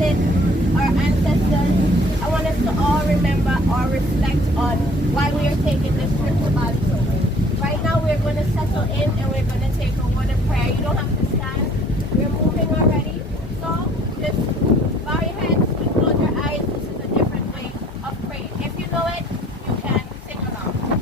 visit our ancestors, I want us to all remember or reflect on why we are taking this trip to Balliceaux. Right now we're going to settle in and we're going to take a word of prayer. You don't have to stand. We're moving already. So just bow your heads, close your eyes. This is a different way of praying. If you know it, you can sing along.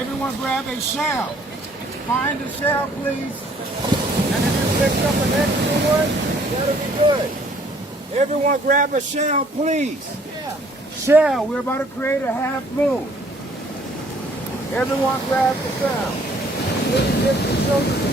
Everyone grab a shell. Find a shell, please. And if you pick up an extra one, that'll be good. Everyone grab a shell, please. Shell, we're about to create a half moon. Everyone grab the shell. Please get the children.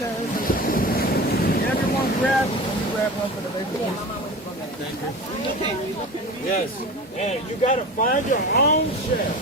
Everyone grab one for the lady. Yes. And you got to find your own shell.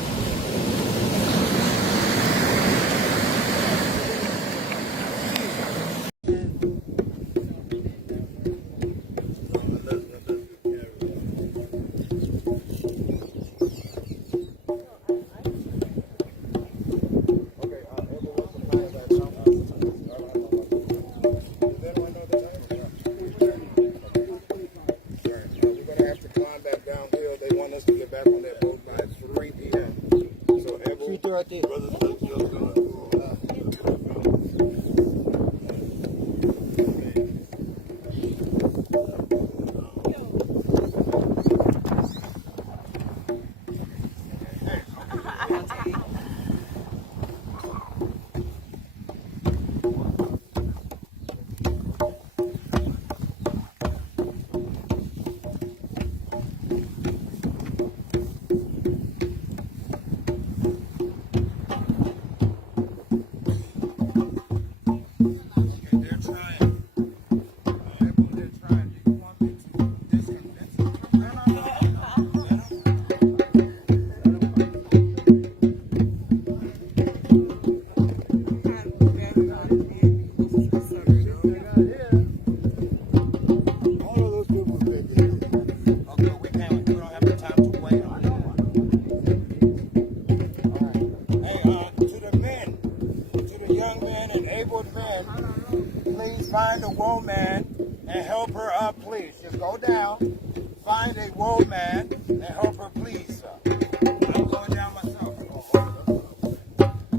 Find a woman and help her up, please. Just go down, find a woman and help her, please. I'm going down myself.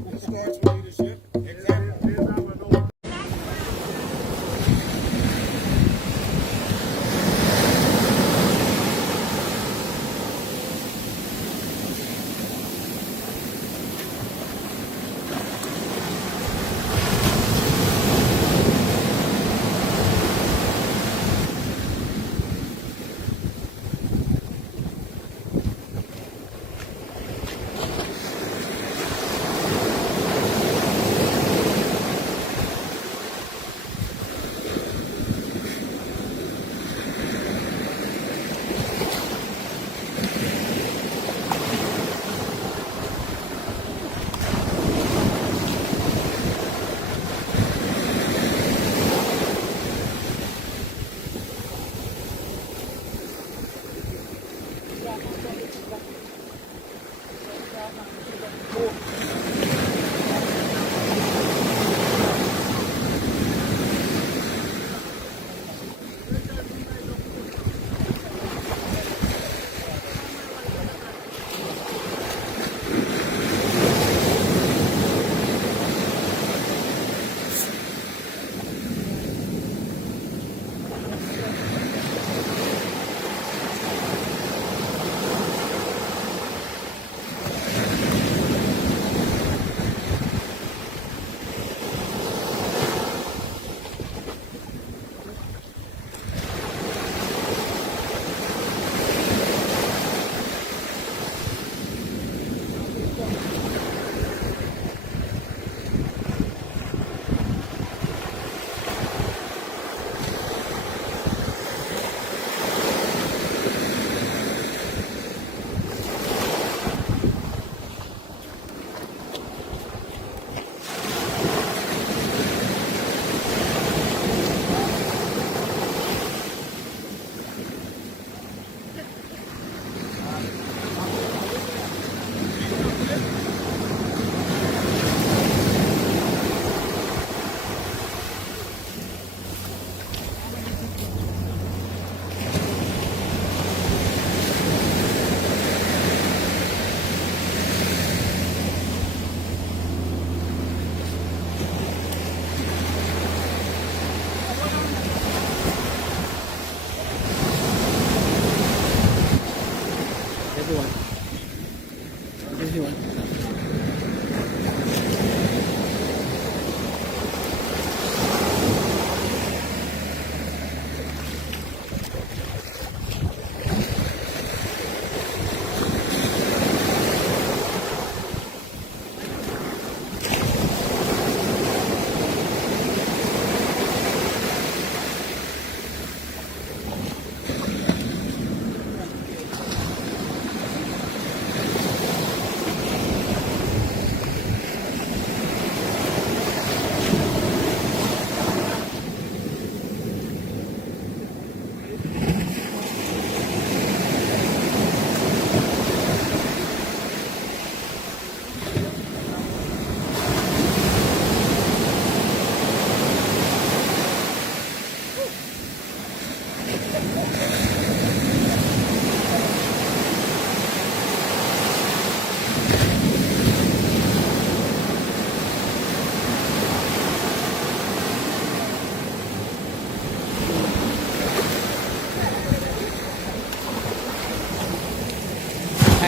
This starts with leadership. Example.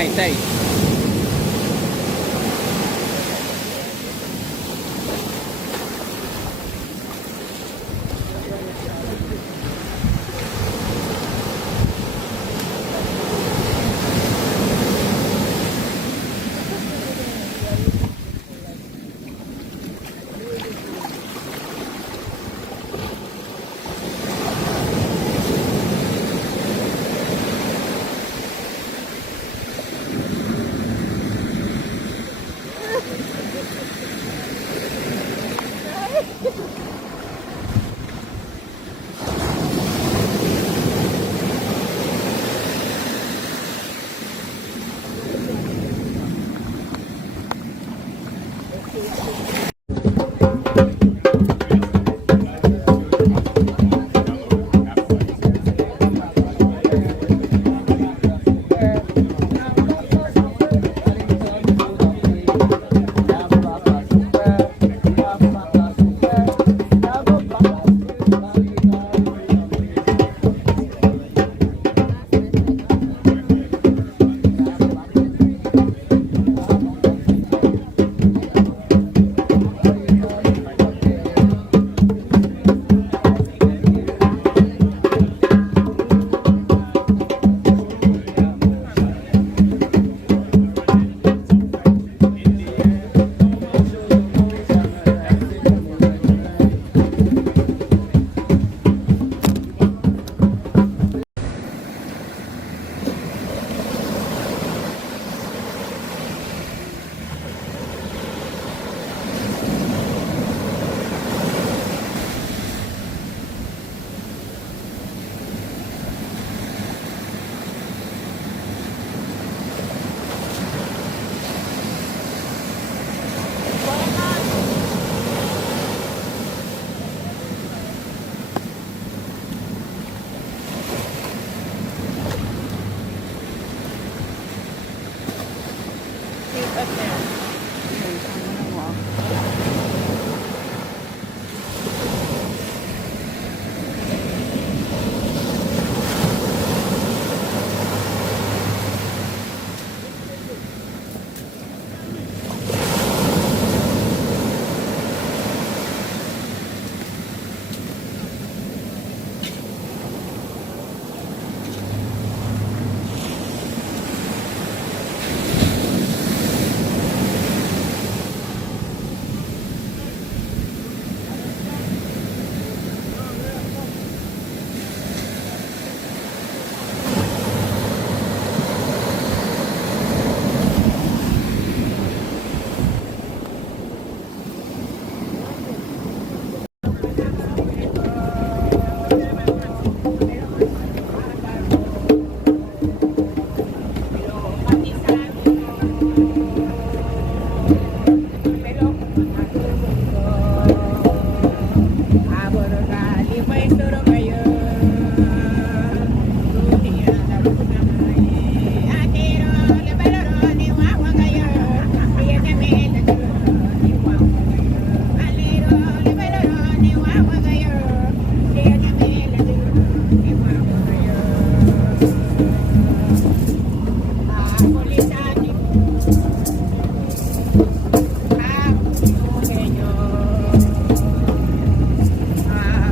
tay.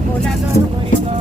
Volador,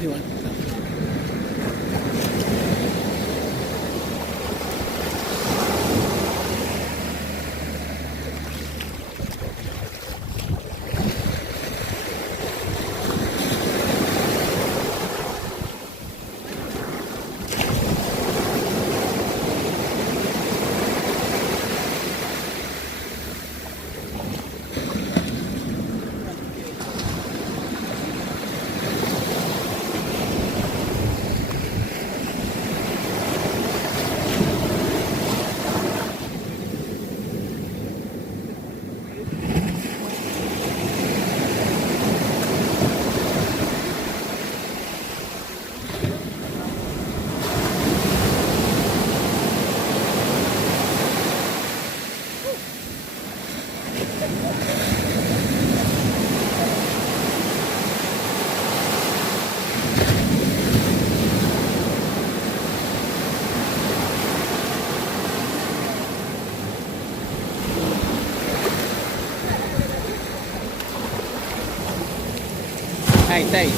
if you want. Hey, Tay.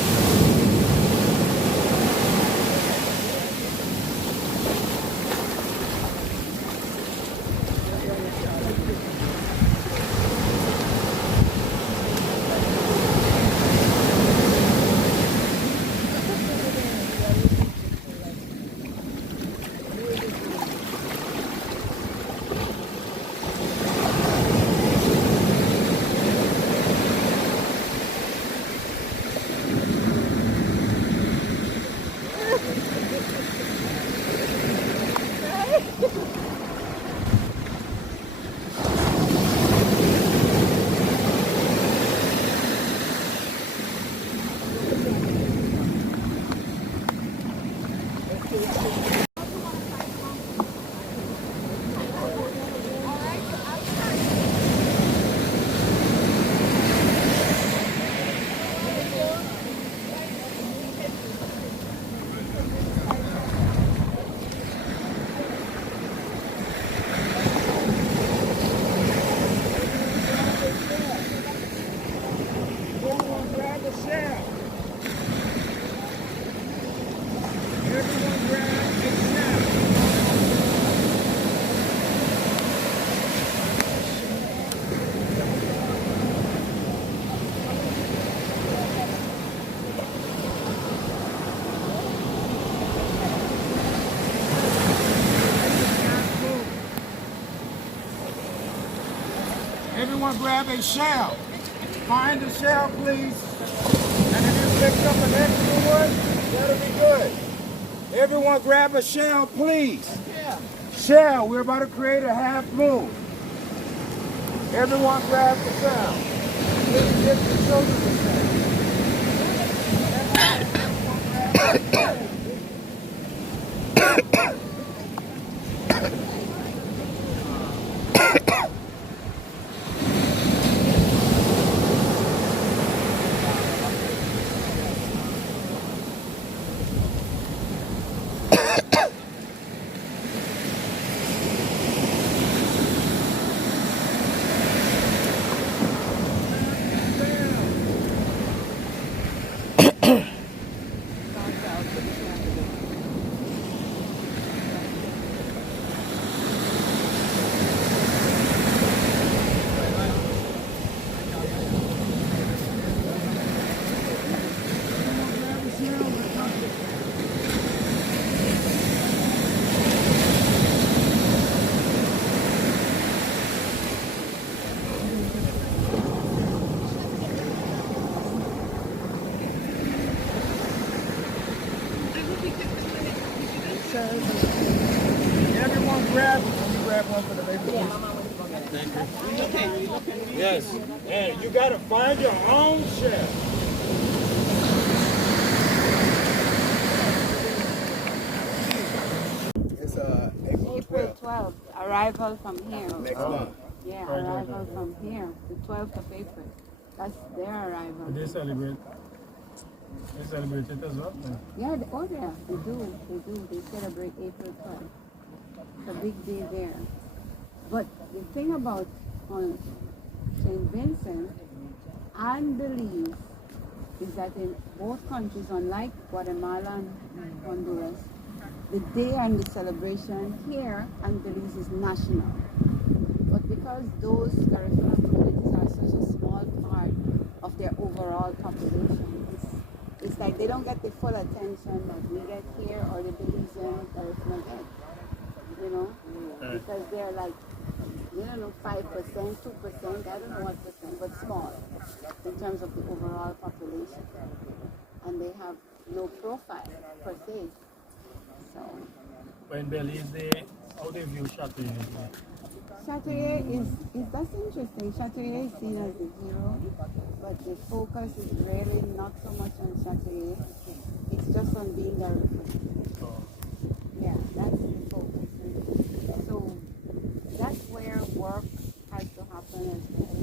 Everyone grab a shell. Everyone grab a shell. Everyone grab a shell. Find a shell, please. And if you picked up an extra one, that'll be good. Everyone grab a shell, please. Shell, we're about to create a half moon. Everyone grab the shell. Please get the children the shell. Everyone grab one for the baby. Yes. And you gotta find your own shell. It's April 12th. Arrival from here. Next month. Yeah, arrival from here. The 12th of April. That's their arrival. They celebrate. They celebrate it as well. Yeah, they do. They celebrate April 12th. It's a big day there. But the thing about on St. Vincent, I believe is that in both countries, unlike Guatemala and Honduras, the day and the celebration here and Belize is national. But because those Garifuna communities are such a small part of their overall population, it's like they don't get the full attention that we get here or the Belizean Garifuna get, you know, because they're like, you don't know, 5%, 2%, I don't know what percent, but small in terms of the overall population. And they have no profile per se. So When Belize, how they view Chateaubriand? Chateaubriand is that's interesting. Chateaubriand is seen as a hero, but the focus is really not so much on Chateaubriand. It's just on being there. Yeah, that's the focus. So that's where work has to happen as well,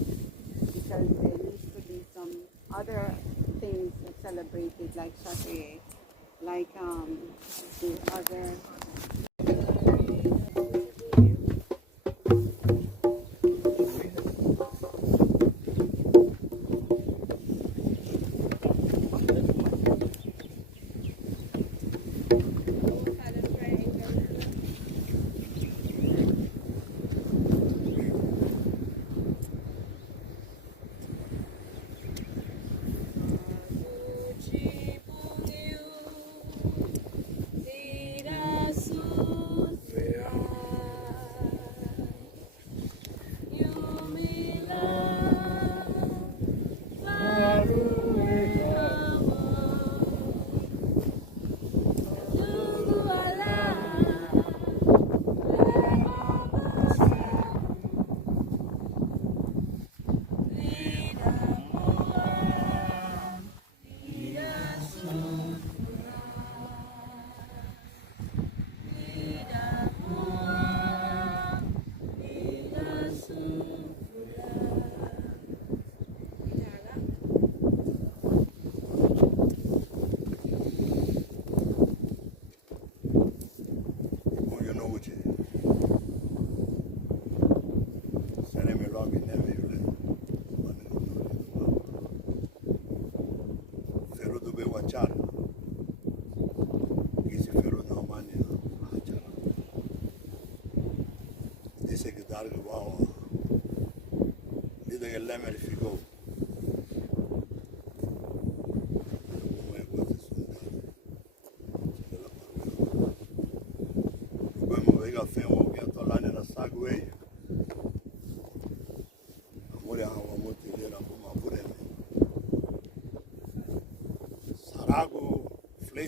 because there needs to be some other things celebrated, like Chateaubriand, like the other.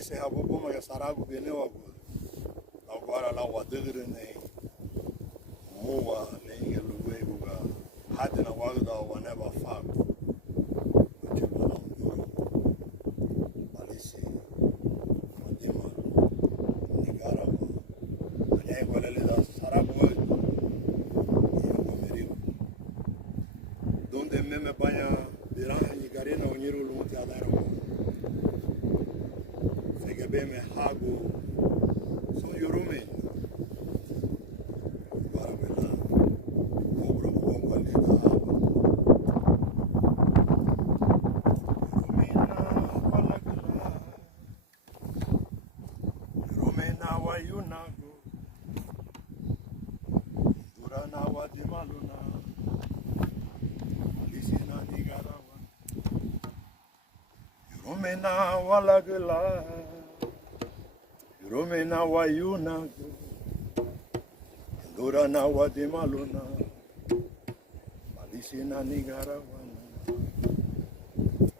Se habu boma ya saragu beneo agora la wadegre ne moa ne yeluwe uga hadna wagda waneba fag chebana Balliceaux March Nicaragua ane wala le da saragu yo comerigo donde meme baña dirán y garena oniru luti adaro beme hago son yorume para verla obra con cualidad romena wayunago durana wadimaluna lisina digarawa romena walagla Romena wayuna, Durana wadimaluna, Malisina nigarawana,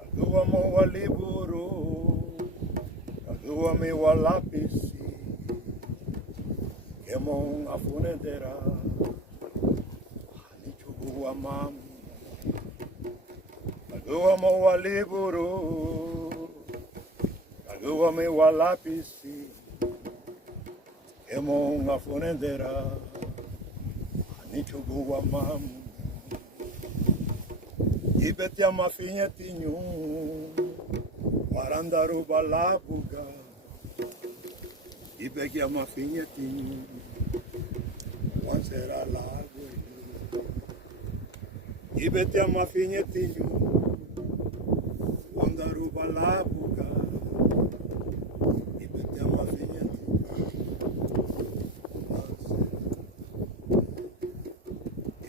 Agua mo waliburu, Agua me walapisi, Kemon afunedera, Nichugua mam, Agua mo waliburu, Agua me walapisi, Emo nga fonendera anichugu wa mamu ibeti ama finyetinyu warandaru balabuga ibeki ama finyetinyu wansera lagu ibeti ama finyetinyu Itaruba la buka. Ipetema finyenti.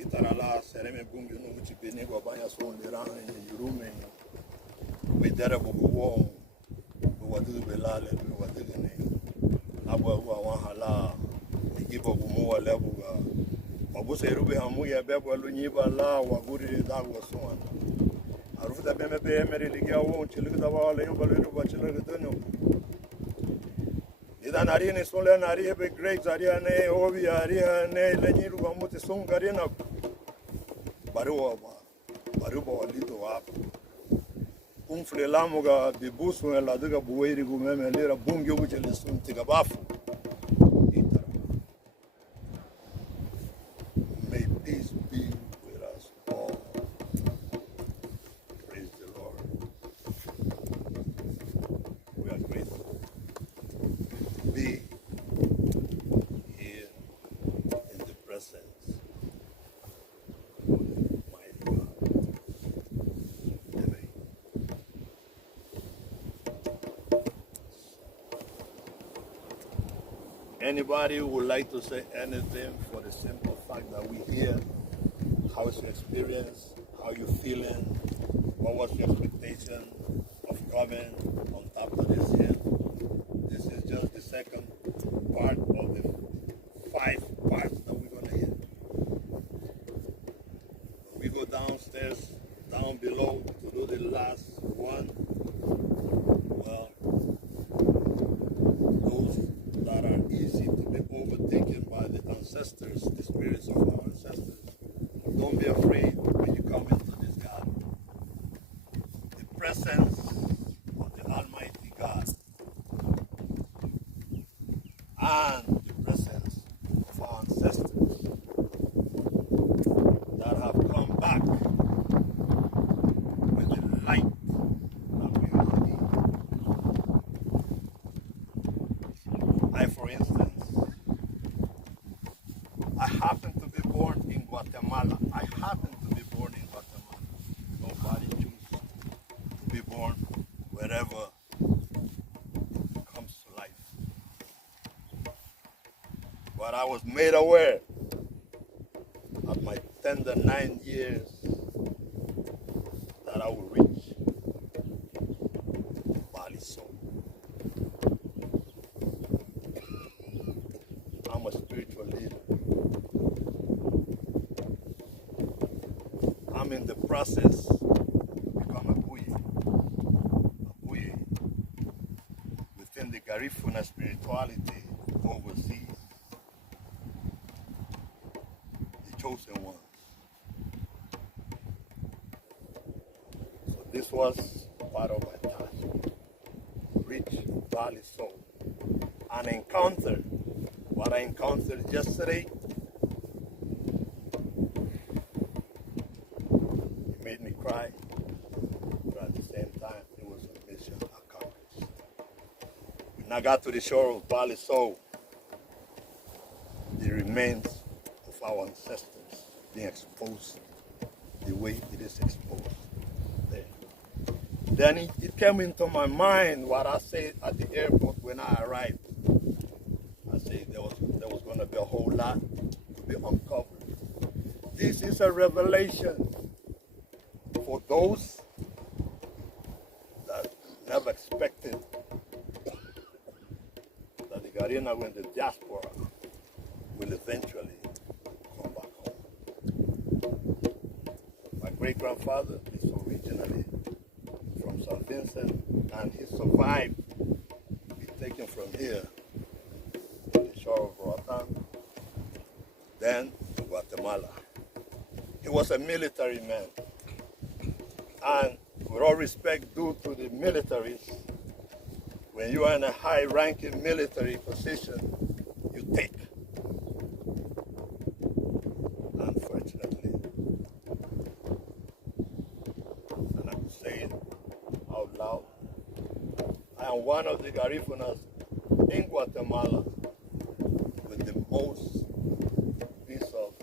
Itarala sereme bungi no chipene kwa banya sondera ni yurume. Wedara bubuwo. Buwadu belale buwadu ne. Abwa wahala. Ikibo bumuwa lebuga. Wabusa irube hamu ya bebo lunyiba la waguri dagwa suwan. Arufuta beme beme ligia won chiluga dawa le yoba le yoba chiluga dono. Ida nari ne sole nari hebe grapes ari ne obi ari ne lenyiru bamuti sungari na baruwa lito wap. Umfle lamuga bibusu la diga buweri gumeme lera bungi ubuchele sun tiga bafu. May peace be with us all. Praise the Lord. We are grateful to be here in the presence of the mighty God. Amen. Anybody who would like to say anything for the simple fact that we here? How is your experience? How you feeling? What was your expectation of coming on top of this hill? This is just the second part of the 5 parts that we're going to hit. When we go downstairs, down below to do the last one, well, those that are easy to be overtaken by the ancestors, the spirits of our ancestors. Don't be afraid when you come into this garden. The presence of the Almighty God and the presence of our ancestors that have come back with the light that we all need. I, for instance, I happen to be born in Guatemala. I happen to be born in Guatemala. Nobody chooses to be born wherever it comes to life. But I was made aware at my tender 9 years that I would reach Balliceaux. I'm a spiritual leader. I'm in the process to become a buoy within the Garifuna spirituality overseas, the chosen ones. So this was part of my task, reach Balliceaux, an encounter. What I encountered yesterday, it made me cry, but at the same time, it was a mission accomplished. When I got to the shore of Balliceaux, the remains of our ancestors being exposed the way it is exposed there. Then it came into my mind what I said at the airport when I arrived. I said there was going to be a whole lot to be uncovered. This is a revelation for those that never expected that the Garina and the diaspora will eventually come back home. My great-grandfather is originally from St. Vincent, and he survived being taken from here to the shore of Roatan, then to Guatemala. He was a military man, and with all respect due to the militaries, when you are in a high-ranking military position, you take. Unfortunately, and I'm saying out loud, I am one of the Garifunas in Guatemala with the most piece of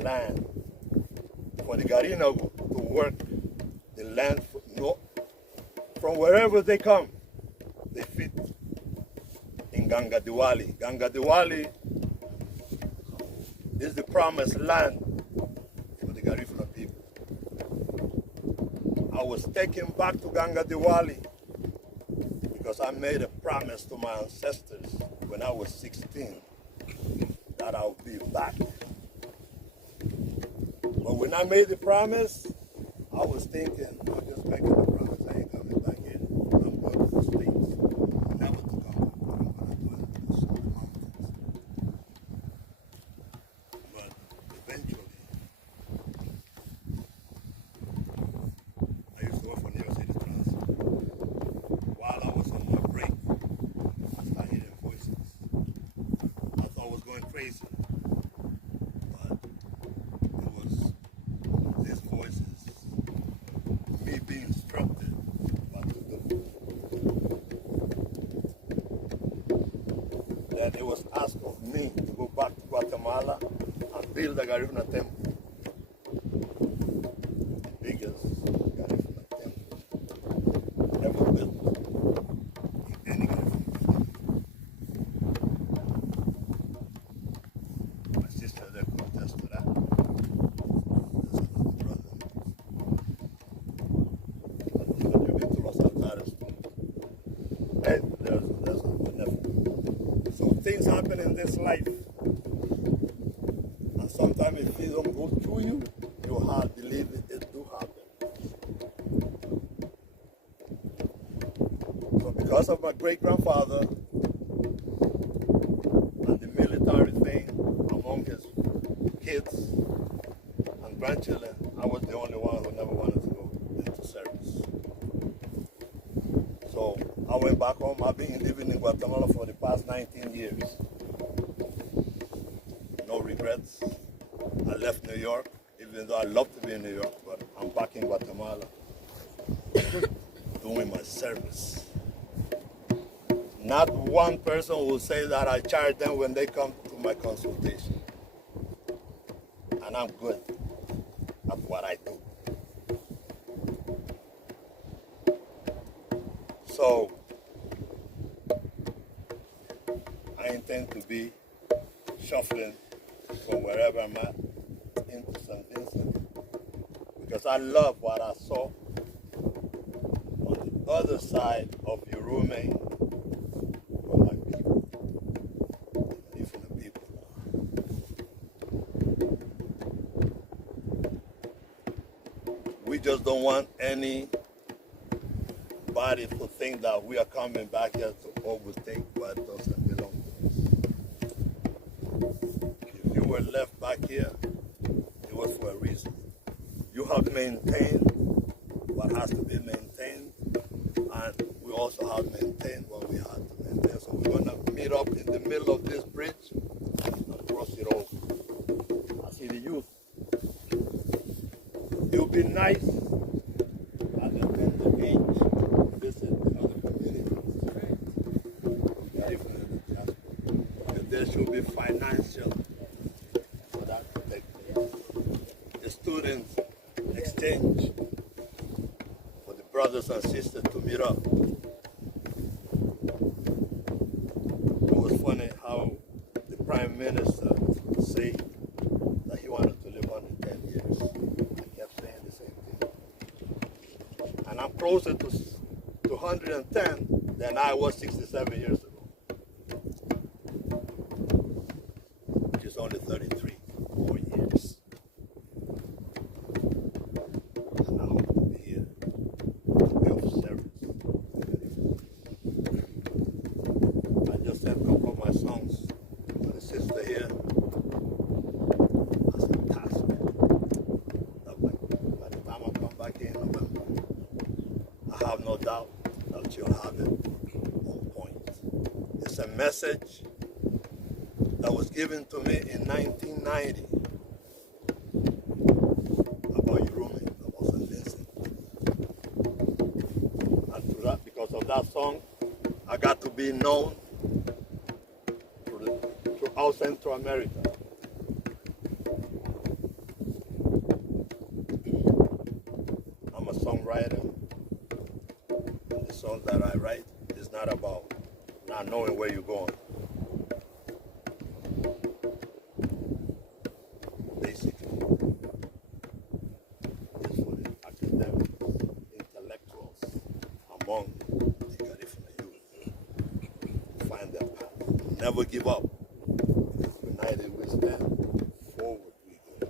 land. For the Garina to work the land, from wherever they come, they fit in Ganga Diwali. Ganga Diwali is the promised land for the Garifuna people. I was taken back to Ganga Diwali because I made a promise to my ancestors when I was 16 that I would be back. But when I made the promise, I was thinking, I'm just making a promise, I ain't coming back in. I'm going to the States, never to come back. I'm going to do it in the Southern Mountains. But eventually, I used to work for New York City Transit. While I was on my break, I started hearing voices. I thought I was going crazy. But it was these voices, me being instructed what to do. Then it was asked of me to go back to Guatemala and build a Garifuna temple. The biggest Garifuna temple ever built in any Garifuna country. My sister there could attest to that. There's another brother. Even you've been to Los Altares too. Hey, there's a nephew. So things happen in this life. And sometimes if they don't go through you, you hard believe it do happen. So because of my great-grandfather and the military thing among his kids and grandchildren, I was the only one who never wanted to go into service. So I went back home. I've been living in Guatemala for the past 19 years. No regrets. I left New York, even though I love to be in New York, but I'm back in Guatemala doing my service. Not one person will say that I charge them when they come to my consultation. And I'm good at what I do. So I intend to be shuffling from wherever I'm at into St. Vincent because I love what I saw on the other side of Urume where my people, the different people are. We just don't want anybody to think that we are coming back here to overtake what doesn't belong to us. If you were left back here, it was for a reason. You have maintained what has to be maintained, and we also have maintained what we had to maintain. So we're going to meet up in the middle of this bridge and cross it over. I see the youth. It would be nice at the tender age to visit other communities. But there should be financial for that to take place. The students exchange for the brothers and sisters to meet up. It was funny how the Prime Minister said that he wanted to live 110 years. I kept saying the same thing. And I'm closer to 110 than I was 67 years ago, which is only 33 more years. And I hope to be here to be of service. I just sent a couple of my songs to the sister here as a task. That by the time I come back here in November, I have no doubt that you'll have it on point. It's a message that was given to me in 1990 about Urume, about St. Vincent. And because of that song, I got to be known throughout Central America. I'm a songwriter, not about not knowing where you're going. Basically, it's for the academics, intellectuals among the Garifuna youth to find their path. Never give up. Because united we stand, forward we go.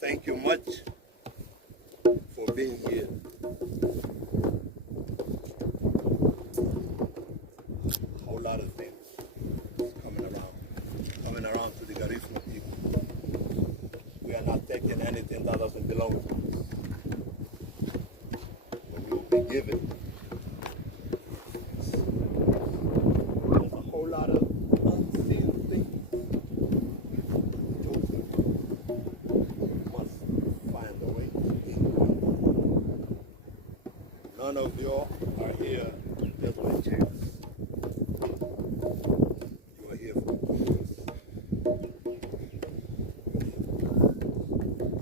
Thank you much for being here. A whole lot of things coming around to the Garifuna people. We are not taking anything that doesn't belong to us. When you will be given, there's a whole lot of unseen things. You must find a way to be. None of you are here just by chance. You are here for a purpose.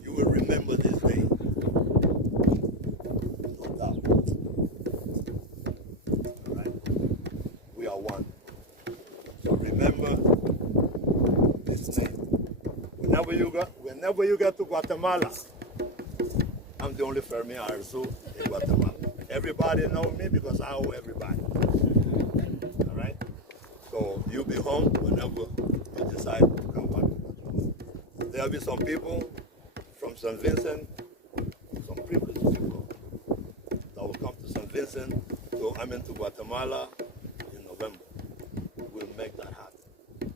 You will remember this day. No doubt. All right? We are one. So remember this name. Whenever you get to Guatemala, I'm the only Fermi Arzu in Guatemala. Everybody know me because I owe everybody. All right? So you'll be home whenever you decide to come back to Guatemala. There'll be some people from St. Vincent, some privileged people that will come to St. Vincent, to Guatemala in November. We'll make that happen.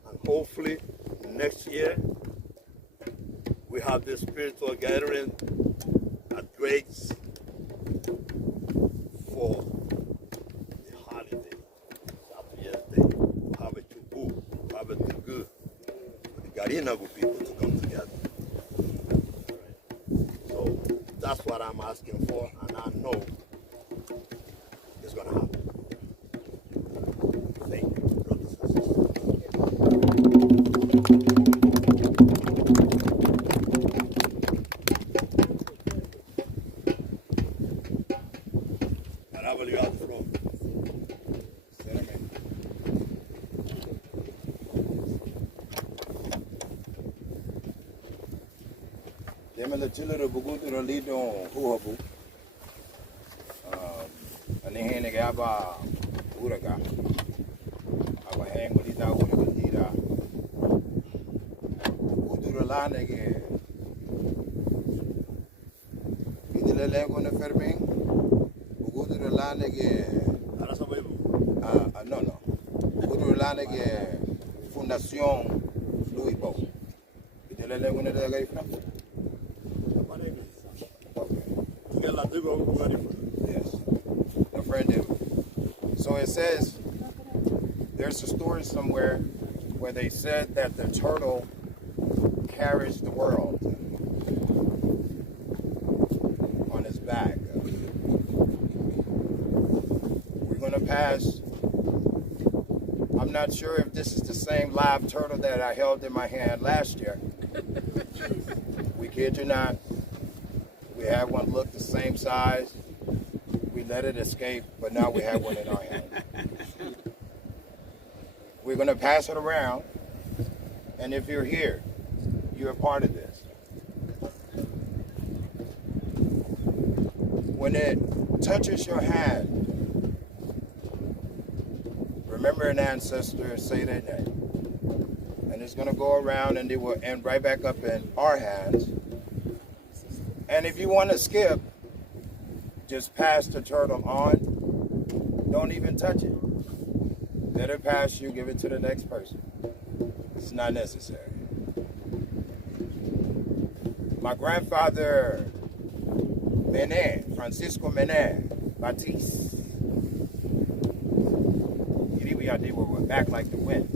And hopefully next year we have this spiritual gathering at Grace for the holiday, South Year's Day. We'll have a chubu, we'll have a tugu for the Garinagu people to come together. So that's what I'm asking for, and I know it's going to happen. Thank you, brothers and sisters. Honorable, you have the floor. Demela chilere bugutu ro lido huhabu. Anehene gaba uraga. Aba hengo lida uraga dira. Bugutu ro lane ge. Idile lengo ne ferming. Bugutu ro lane ge. No. Bugutu ro lane ge Fundación Louis Bo. Idile lengo ne daga ifna. Yes, a friend did. So it says, there's a story somewhere where they said that the turtle carries the world on his back. We're going to pass. I'm not sure if this is the same live turtle that I held in my hand last year. We kid you not. We had one look the same size. We let it escape, but now we have one in our hand. We're going to pass it around, and if you're here, you're a part of this. When it touches your hand, remember an ancestor, say their name. And it's going to go around, and it will end right back up in our hands. And if you want to skip, just pass the turtle on. Don't even touch it. Let it pass you, give it to the next person. It's not necessary. My grandfather, Francisco Mene Batiste. We were back like the wind.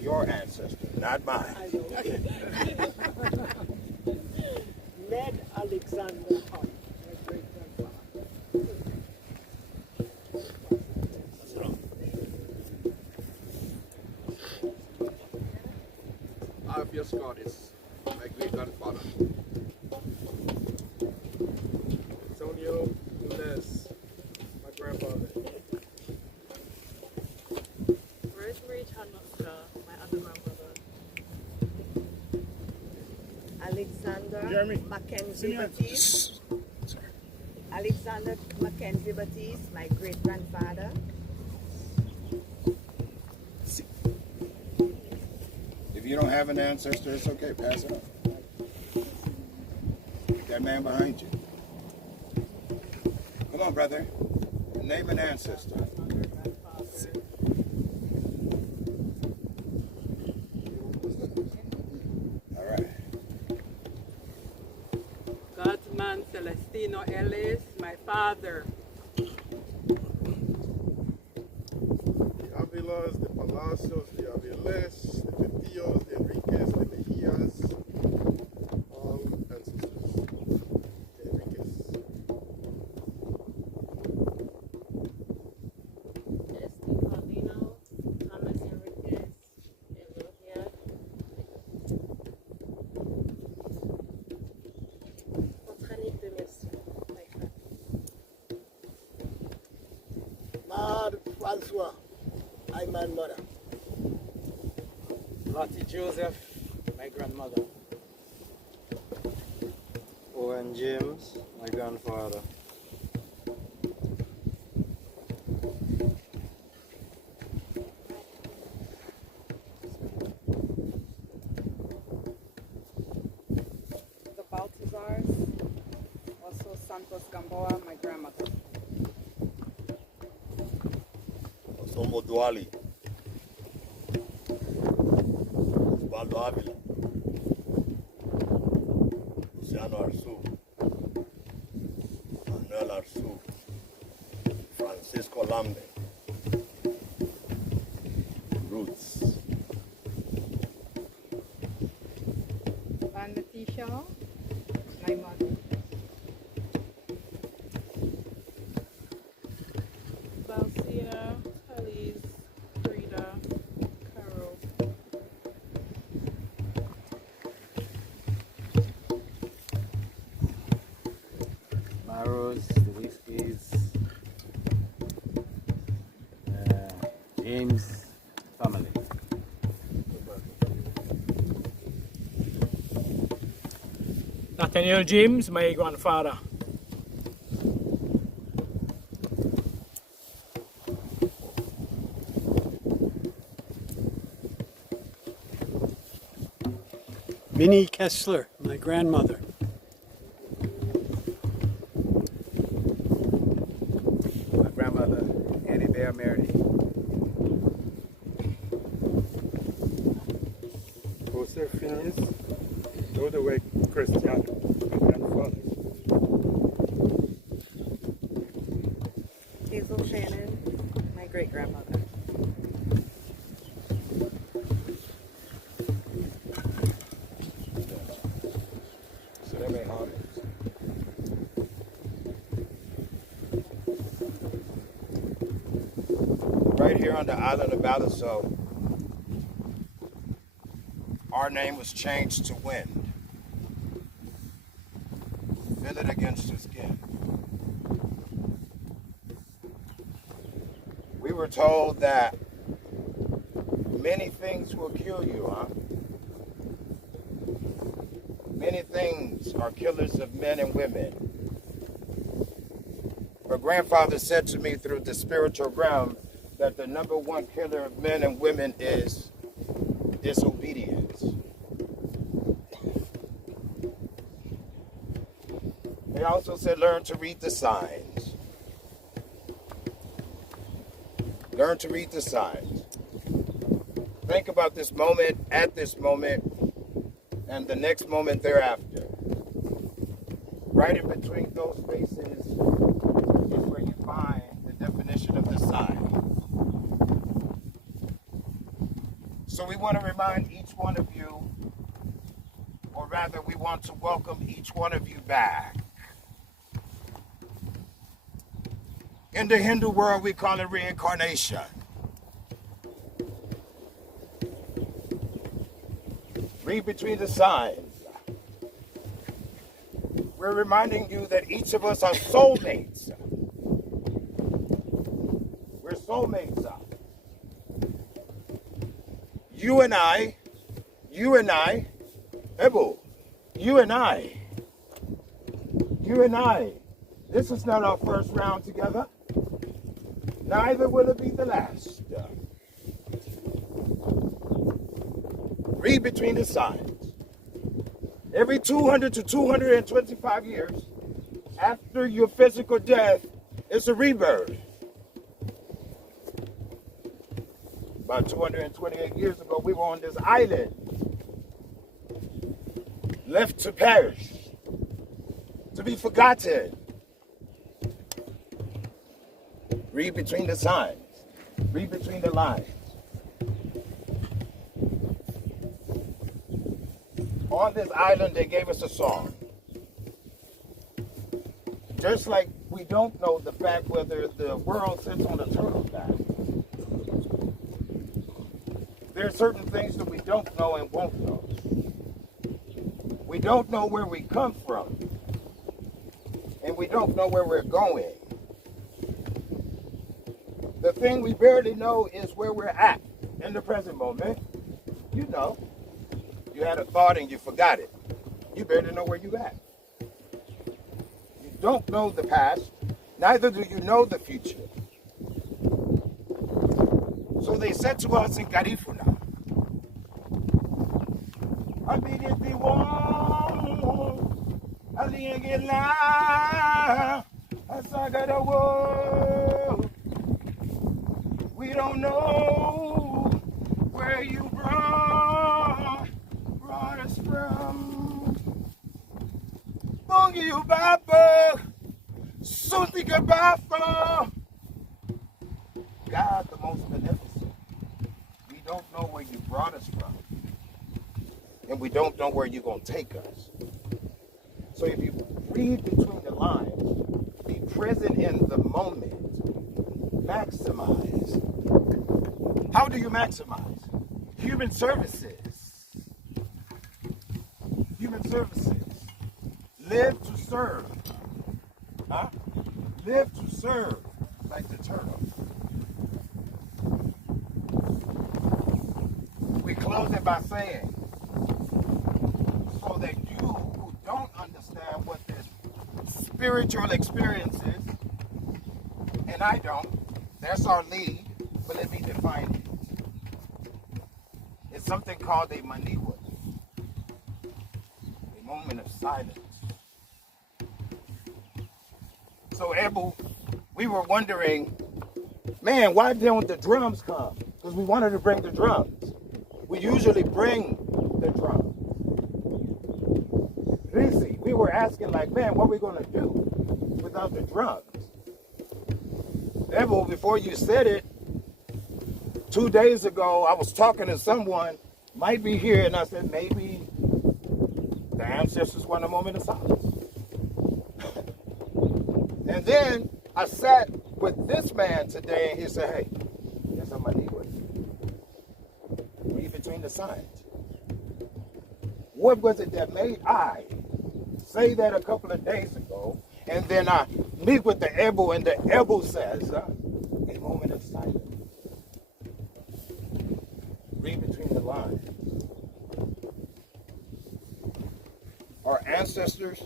Your ancestor, not mine. Ned Alexander Hart, my great-grandfather. Alpheus Scott is my great-grandfather. Jeremy. Mackenzie Baptiste. Alexander Mackenzie Baptiste, my great-grandfather. If you don't have an ancestor, it's okay. Pass it on. That man behind you. Come on, brother. Name an ancestor. All right. Godsman Celestino Ellis, my father. The Avilas, the Palacios, the Aviles, the Petillos, the Enriquez, the Mejias, all ancestors. The Enriquez. Esty Paulino, Thomas Enriquez, Elogia. Contranique de Messi, my father. Maud Francois, I'm my mother. Lottie Joseph, my grandmother. Owen James, my grandfather. The Baltazars, also Santos Gamboa, my grandmother. Osomo Duali. Osvaldo Ávila. Luciano Arzu. Manuel Arzu. Francisco Lambe. Roots. And Letitia, my mother. Valsia, Elise, Frida, Carol. Maros, the Whiskies, James family. Nathaniel James, my grandfather. Minnie Kessler, my grandmother. My grandmother, Annie Bear Mary. Joseph Phineas, Dodaway Christian, my grandfather. Hazel Shannon, my great-grandmother. So they may harm it. Right here on the island of Balliceaux, our name was changed to Wind. Feel it against your skin. We were told that many things will kill you, huh? Many things are killers of men and women. But grandfather said to me through the spiritual realm that the number one killer of men and women is disobedience. He also said, learn to read the signs. Learn to read the signs. Think about this moment, at this moment, and the next moment thereafter. Right in between those spaces is where you find the definition of the sign. So we want to remind each one of you, or rather we want to welcome each one of you back. In the Hindu world, we call it reincarnation. Read between the signs. We're reminding you that each of us are soulmates. We're soulmates. You and I, Ebu, you and I You and I, this is not our first round together. Neither will it be the last. Read between the signs. Every 200 to 225 years after your physical death is a rebirth. About 228 years ago, we were on this island, left to perish, to be forgotten. Read between the signs. Read between the lines. On this island, they gave us a song. Just like we don't know the fact whether the world sits on a turtle's back. There are certain things that we don't know and won't know. We don't know where we come from. And we don't know where we're going. The thing we barely know is where we're at in the present moment. You know. You had a thought and you forgot it. You barely know where you're at. You don't know the past, neither do you know the future. So they said to us in Garifuna, we don't know where you brought us from. Bongi Ubaba, Sutika Bafo. God the most beneficent. We don't know where you brought us from. And we don't know where you're going to take us. So if you read between the lines, be present in the moment, maximize. How do you maximize? Human services. Human services. Live to serve. Huh? Live to serve like the turtle. We close it by saying, so that you who don't understand what this spiritual experience is, and I don't, that's our lead, but let me define it. It's something called a maniwa, a moment of silence. So Ebu, we were wondering, man, why don't the drums come? Because we wanted to bring the drums. We usually bring the drums. Risi, we were asking like, man, what are we going to do without the drums? Ebu, before you said it, 2 days ago, I was talking to someone, might be here, and I said, maybe the ancestors want a moment of silence. And then I sat with this man today, and he said, hey, there's a money with you. Read between the signs. What was it that made I say that a couple of days ago, and then I meet with the Ebu, and the Ebu says, a moment of silence. Read between the lines. Our ancestors,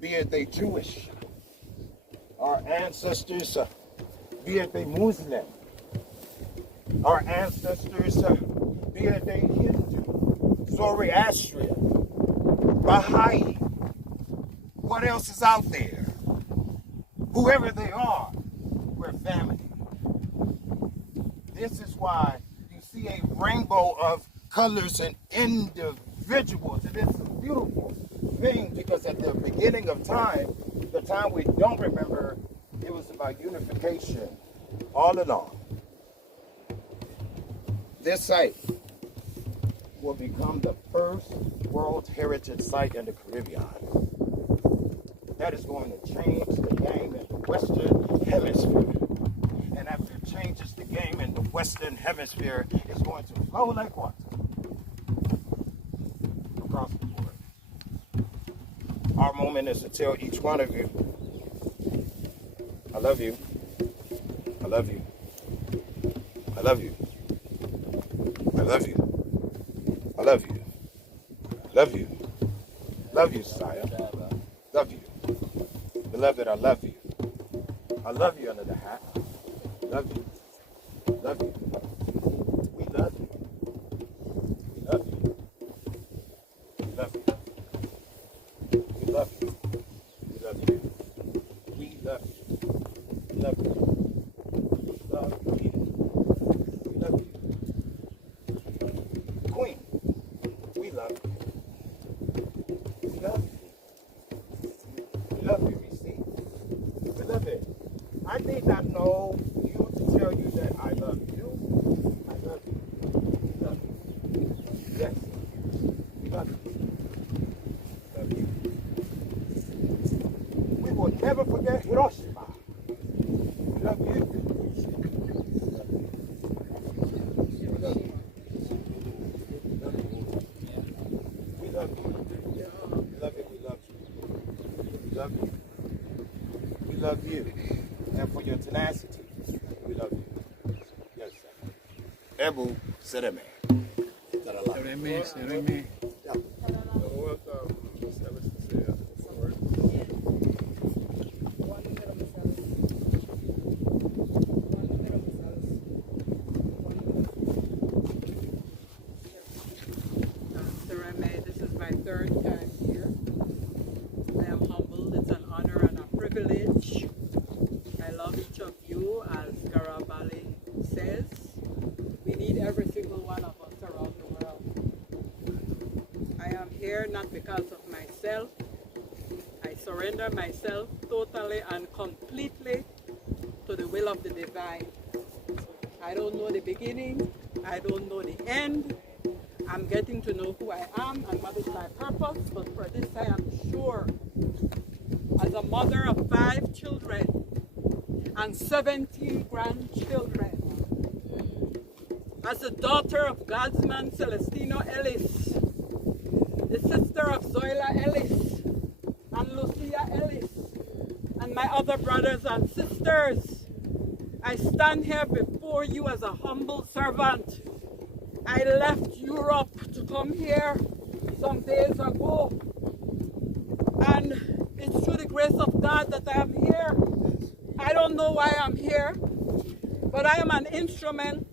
be it they Jewish, our ancestors, be it they Muslim, our ancestors, be it they Hindu, Zoroastrian, Baha'i, what else is out there? Whoever they are, we're family. This is why you see a rainbow of colors and individuals. It is a beautiful thing because at the beginning of time, the time we don't remember, it was about unification all along. This site will become the first World Heritage Site in the Caribbean. That is going to change the game in the Western Hemisphere. And after it changes the game in the Western Hemisphere, it's going to flow like water across the board. Our moment is to tell each one of you, I love you. I love you. I love you. I love you. I love you. Love you. Love you, Sire. Love you. Beloved, I love you. I love you under the hat. Love you. Love you. We love you. We love you. We love you. We love you. We love you. We love you. We love you. We love you. We love you. Queen, we love you. We love you. We love you, receive. Beloved, I need not know you to tell you that I love you. I love you. We love you. Yes. We love you. Love you. We will never forget Hiroshima. We love you. We love you. We love you. Beloved, we love you. We love you. We love you. And for your tenacity, we love you. Yes, sir. Ebu Sereme. Sereme, Sereme. Welcome, Ms. Ellis, to say a word. Sereme, this is my third time here. I am humbled. It's an honor and a privilege. I love each of you, as Garabali says. We need every single one of us around the world. I am here not because of myself. I surrender myself totally and completely to the will of the divine. I don't know the beginning. I don't know the end. I'm getting to know who I am and what is my purpose, but for this I am sure. As a mother of 5 children and 17 grandchildren, as the daughter of God's man Celestino Ellis, the sister of Zoila Ellis and Lucia Ellis, and my other brothers and sisters, I stand here before you as a humble servant. I left Europe to come here some days ago, and it's through the grace of God that I am here. I don't know why I'm here, but I am an instrument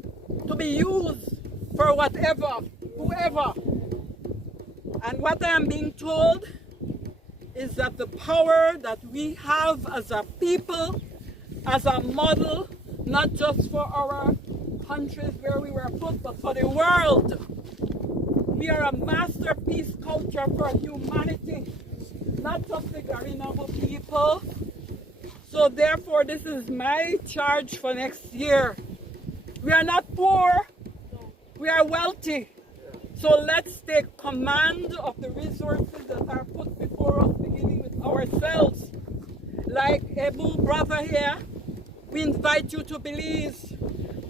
to be used for whatever, whoever. And what I am being told is that the power that we have as a people, as a model, not just for our countries where we were put, but for the world. We are a masterpiece culture for humanity, not just the Garinabu people. So therefore, this is my charge for next year. We are not poor, we are wealthy. So let's take command of the resources that are put before us, beginning with ourselves. Like Ebu brother here, we invite you to Belize.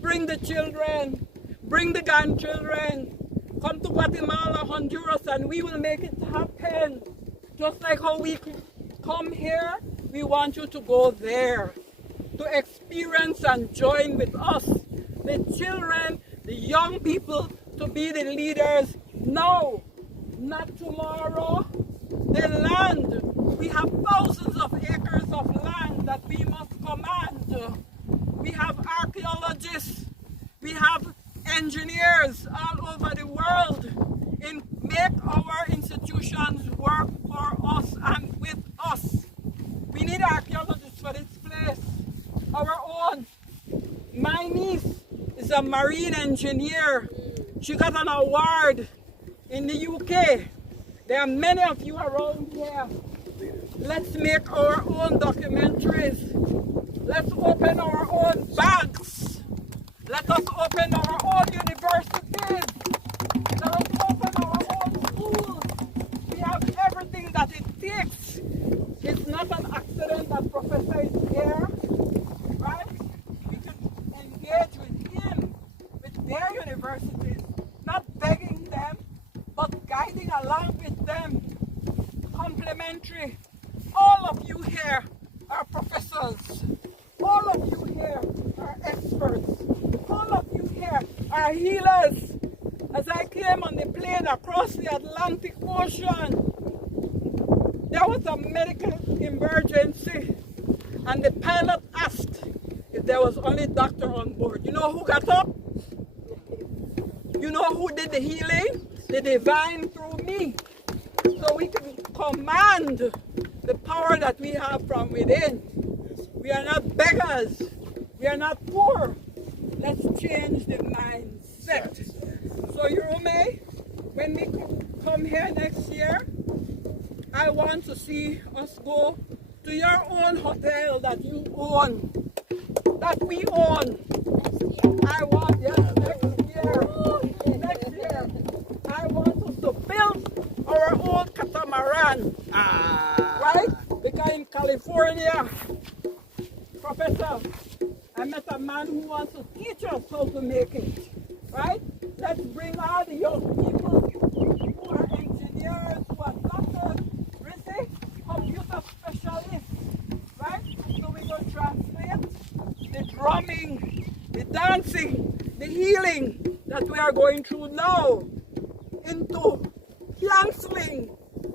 Bring the children, bring the grandchildren. Come to Guatemala, Honduras, and we will make it happen. Just like how we come here, we want you to go there to experience and join with us, the children, the young people, to be the leaders now, not tomorrow. The land, we have thousands of acres of land that we must command. We have archaeologists, we have engineers all over the world in make our institutions work for us and with us. We need archaeologists for this place, our own. My niece is a marine engineer. She got an award in the UK. There are many of you around here. Let's make our own documentaries. Let's open our own banks. Let us open our own universities. Let us open our own schools. We have everything that it takes. It's not an accident that Professor is here, right? We can engage with him, with their universities, not begging them, but guiding along with them, complementary. All of you here are professors. All of you here are experts. All of you here are healers. As I came on the plane across the Atlantic Ocean, There was a medical emergency, and the pilot asked if there was only doctor on board. You know who got up? You know who did the healing? The divine through me. So we can command the power that we have from within. We are not beggars. We are not poor. Let's change the mindset. So Yurume, when we come here next year, I want to see us go to your own hotel that you own, that we own. I want, yes, next year, I want us to build our own catamaran, right? Because in California, Professor, I met a man who wants to teach us how to make it, right? Let's bring all the young people who are engineers, who are doctors, computer specialists, right? So we're going to translate the drumming, the dancing, the healing that we are going through now into canceling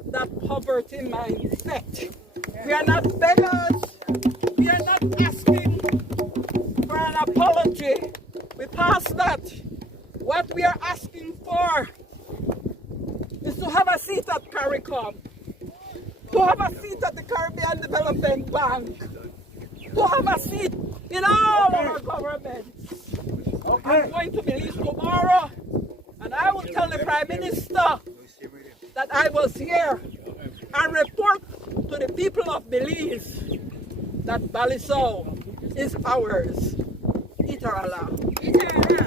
that poverty mindset. We are not beggars. We are not asking for an apology. We passed that. What we are asking for is to have a seat at CARICOM, to have a seat at the Caribbean Development Bank, to have a seat in all our governments. I'm going to Belize tomorrow, and I will tell the Prime Minister that I was here and report to the people of Belize that Balliceaux is ours. Itarala. Itarala.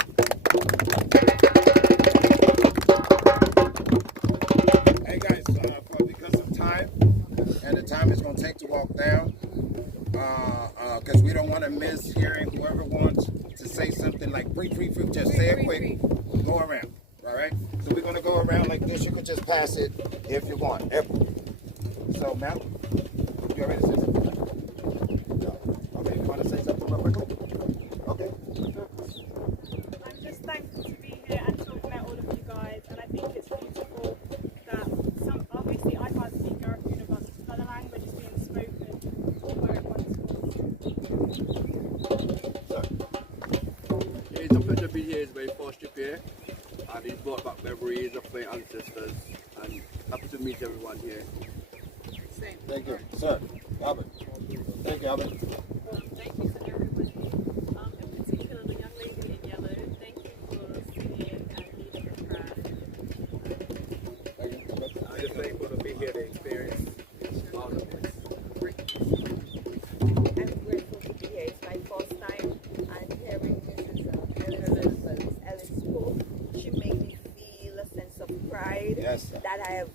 Hey guys, because of time, and the time it's going to take to walk down, because we don't want to miss hearing whoever wants to say something like free, just say it quick, go around, all right? So we're going to go around like this. You could just pass it if you want. So, Mel, you ready to say something? No. Okay, you want to say something real quickly? Okay. I'm just thankful to be here and talk about all of you guys, and I think it's beautiful that obviously I can't speak Gareth Universe, but the language is being spoken all where it once was. Yeah, it's a pleasure to be here. It's my first trip here, and it's brought back memories of my ancestors, and happy to meet everyone here. Same. Thank you. Sir, Albert. Thank you, Albert. Thank you to everybody. In particular, the young lady in yellow, thank you for singing and leading the crowd. I'm just thankful to be here to experience all of this. I'm grateful to be here. It's my first time, and hearing Mrs. Ellis spoke, she made me feel a sense of pride that I have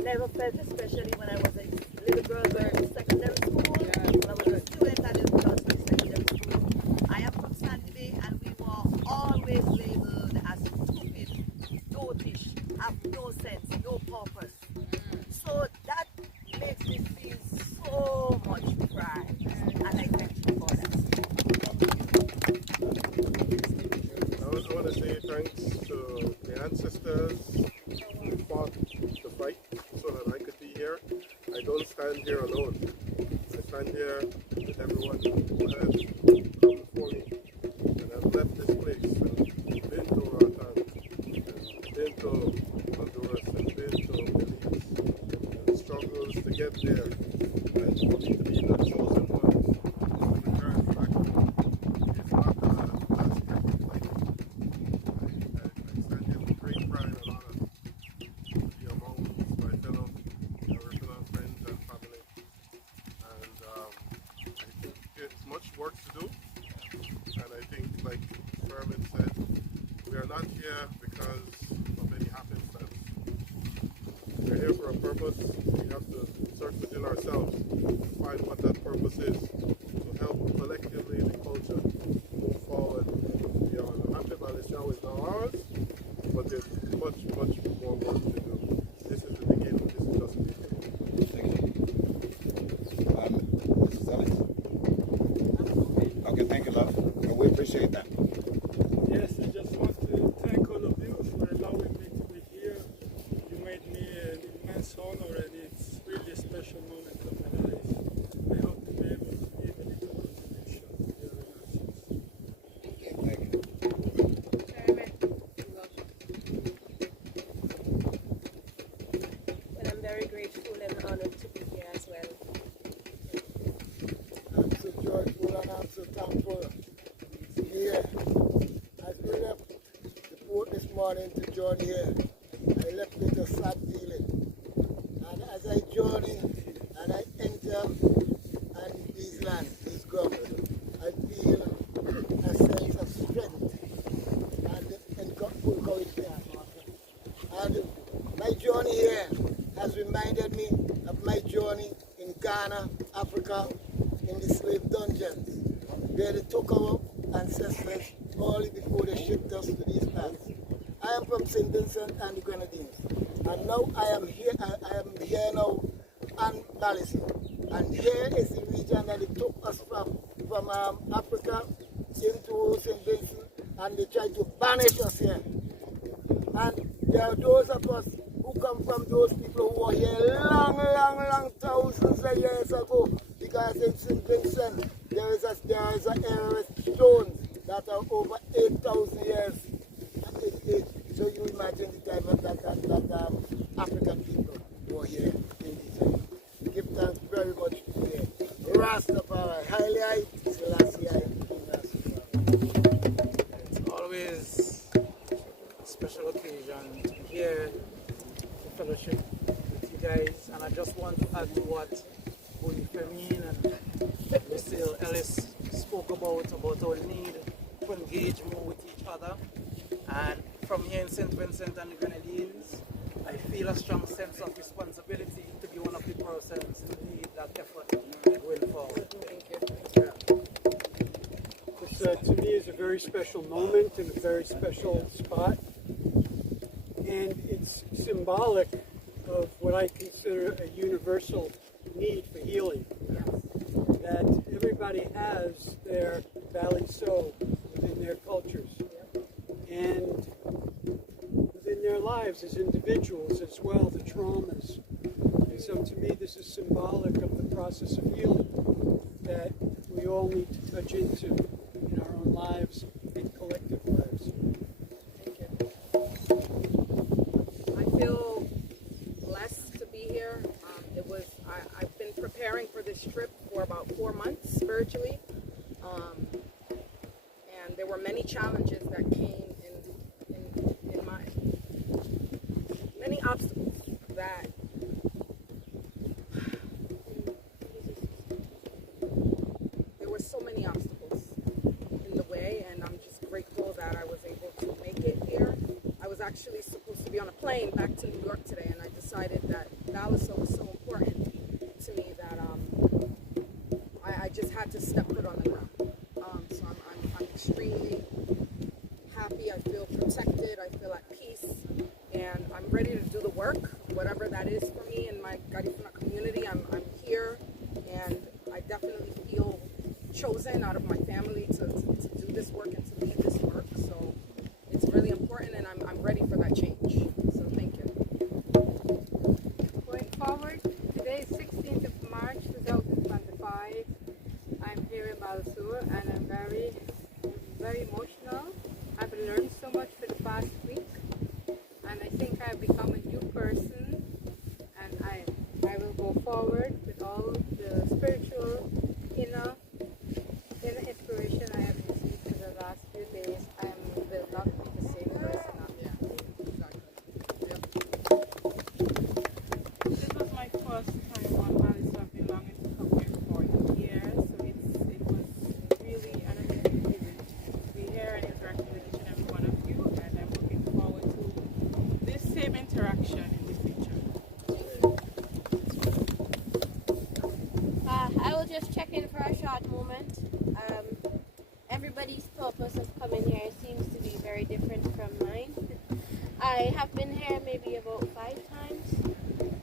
never felt, especially when I was a little girl going to secondary school. When I was a student at the secondary school. I am from Sandy Bay, and we were always labeled as stupid, dotish, have no sense, no purpose. So that makes me feel so much pride, and I thank you for that. I want to say thanks to the ancestors who fought the fight so that I could be here. I don't stand here alone. I stand here with everyone who has come before me and have left this place and been to Roatan, and been to Honduras, and been to Belize, and struggles to get there, and for me to be the chosen one to return back home. It's not the last breath of life. I stand here with great pride and honor to be among my fellow Original friends and family. And I think there's much work to do. And I think, like Sherman said, we are not here because of any happenstance. We're here for a purpose. We have to search within ourselves to find what that purpose is, to help collectively the culture move forward beyond. I'm happy Balliceaux is now ours, but there's much more work to do. This is the beginning. This is just the beginning. Mrs. Ellis? Okay, thank you, love. We appreciate that. Yes, I just want to thank all of you for allowing me to be here. You made me an immense honor, and it's really a special thankful to be here. As we left the port this morning to join here, I left with a sad feeling. And as I journey and I enter and these lands, these grounds, I feel a sense of strength and full encouragement. And my journey here has reminded me of my journey in Ghana, Africa, in the slave dungeons, where they took our ancestors only before they shipped us to these lands. I am from St. Vincent and the Grenadines, and now I am here now in Balliceaux. And here is the region that they took us from Africa into St. Vincent, and they tried to banish us here. And there are those of us who come from those people who were here long thousands of years ago. Because in St. Vincent, there is an area with stones that are over 8,000 years in age. So you imagine the time that African people were here in these areas. Give thanks very much to the Rastafari. Highly I, Selassie I, It's always a special occasion to be here to fellowship with you guys, and I just want to add to what Bonnie Fermin and Lucille Ellis spoke about our need to engage more with each other. And from here in St. Vincent and the Grenadines, I feel a strong sense of responsibility to be one of the persons who lead that effort going forward. Thank you. This, to me, is a very special moment and a very special spot. And it's symbolic of what I consider a universal need for healing. That everybody has their Balliceaux within their cultures. And within their lives as individuals as well, the traumas. And so to me, this is symbolic of the process of healing that we all need to touch into in our own lives and collective lives. Thank you. I feel blessed to be here. I've been preparing for this trip for about 4 months spiritually. And there were many challenges that came in my, many obstacles that there were so many obstacles in the way, and I'm just grateful that I was able to make it here. I was actually supposed to be on a plane back to New York today, and I decided that Balliceaux was so important to me that I just had to step foot on the ground. So I'm extremely happy. I feel protected. I feel at peace, and I'm ready to do the work, whatever that is for me in my Garifuna community. I'm here, and I definitely feel chosen out of my family to do this work and to lead this work. So it's really important, and I'm ready for that change. So thank you. Going forward, today is 16th of March 2025. I'm here in Balliceaux, and I'm very emotional. I've learned so much for the past week, and I think I've become a new person, and I will go forward with all the spiritual inner inspiration I have received for the last few days. I will not be the same person after. This was my first time on Balliceaux. I've been longing to come here for years, so it was really an amazing feeling to be here and interact with each and every one of you, and I'm looking forward to this same interaction in the future. I will just check in for a short moment. Everybody's purpose of coming here seems to be very different from mine. I have been here maybe about 5 times,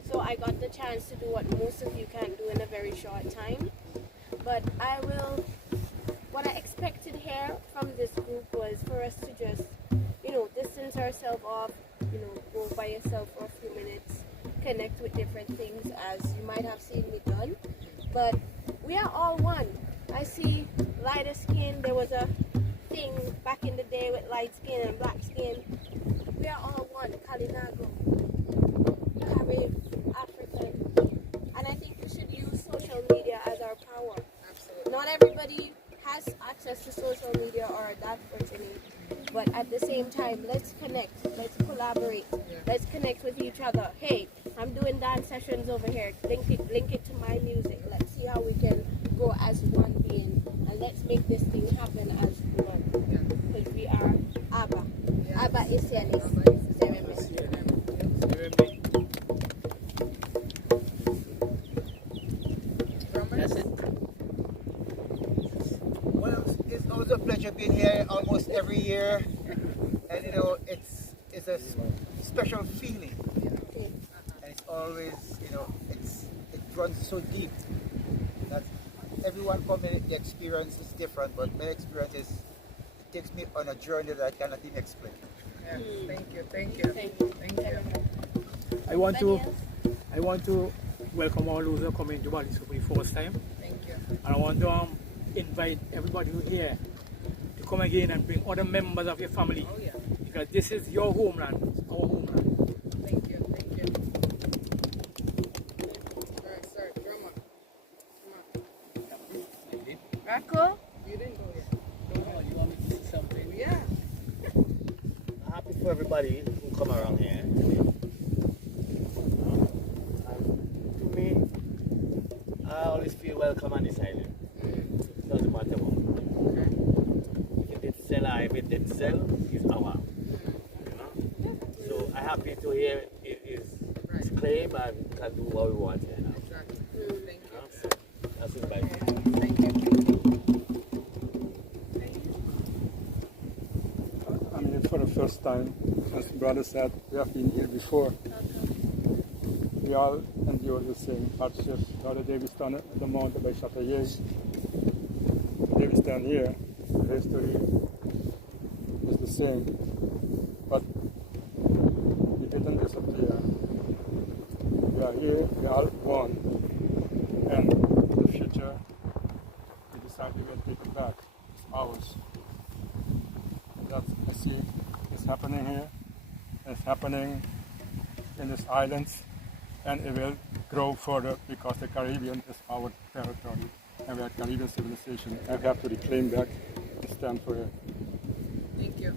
so I got the chance to do what most of you can't do in a very short time. But what I expected here from this group was for us to just, distance ourselves off, go by yourself for a few minutes, connect with different things as you might have seen me done. But we are all one. I see lighter skin. There was a thing back in the day with light skin and black skin. We are all one. Kalinago, Carib, African. And I think we should use social media as our power. Absolutely. Not everybody has access access to social media or that fortunate. But at the same time, let's connect, let's collaborate, let's connect with each other. Hey, I'm doing dance sessions over here. Link it to my music. Let's see how we can go as one being, and let's make this thing happen as one. Because we are Abba. Abba is Yanis. Well, it's always a pleasure being here almost every year, and you know it's a special feeling, and it's always it runs so deep that everyone coming, the experience is different, but my experience is it takes me on a journey that I cannot even explain. Yeah, thank you. I want to welcome all those who are coming to Balliceaux for the first time. Thank you. And I want to invite everybody who here to come again and bring other members of your family. Oh, yeah. Because this is your homeland, it's our homeland. Thank you. Sir, drummer. Rocco? You didn't go yet. Oh, you want me to say something? Yeah. I'm happy for everybody who come around here. To me, I always feel welcome on this island. It doesn't matter what. If it did sell, if it did sell, it's our. So I'm happy to hear it is claim and can do what we want here now. Exactly. Thank you. So that's it, bye. Thank you. I'm here for the first time. As brother said, we have been here before. We all endure the same hardships. The other day we stand at the mountain by Châteauguay. Today we stand here. The history is the same. But we didn't disappear. We are here, we are all one. And in the future, we decide we will take it back. It's ours. That I see is happening here. It's happening in these islands, and it will grow further because the Caribbean is our territory, and we are Caribbean civilization, and we have to reclaim that and stand for it. Thank you.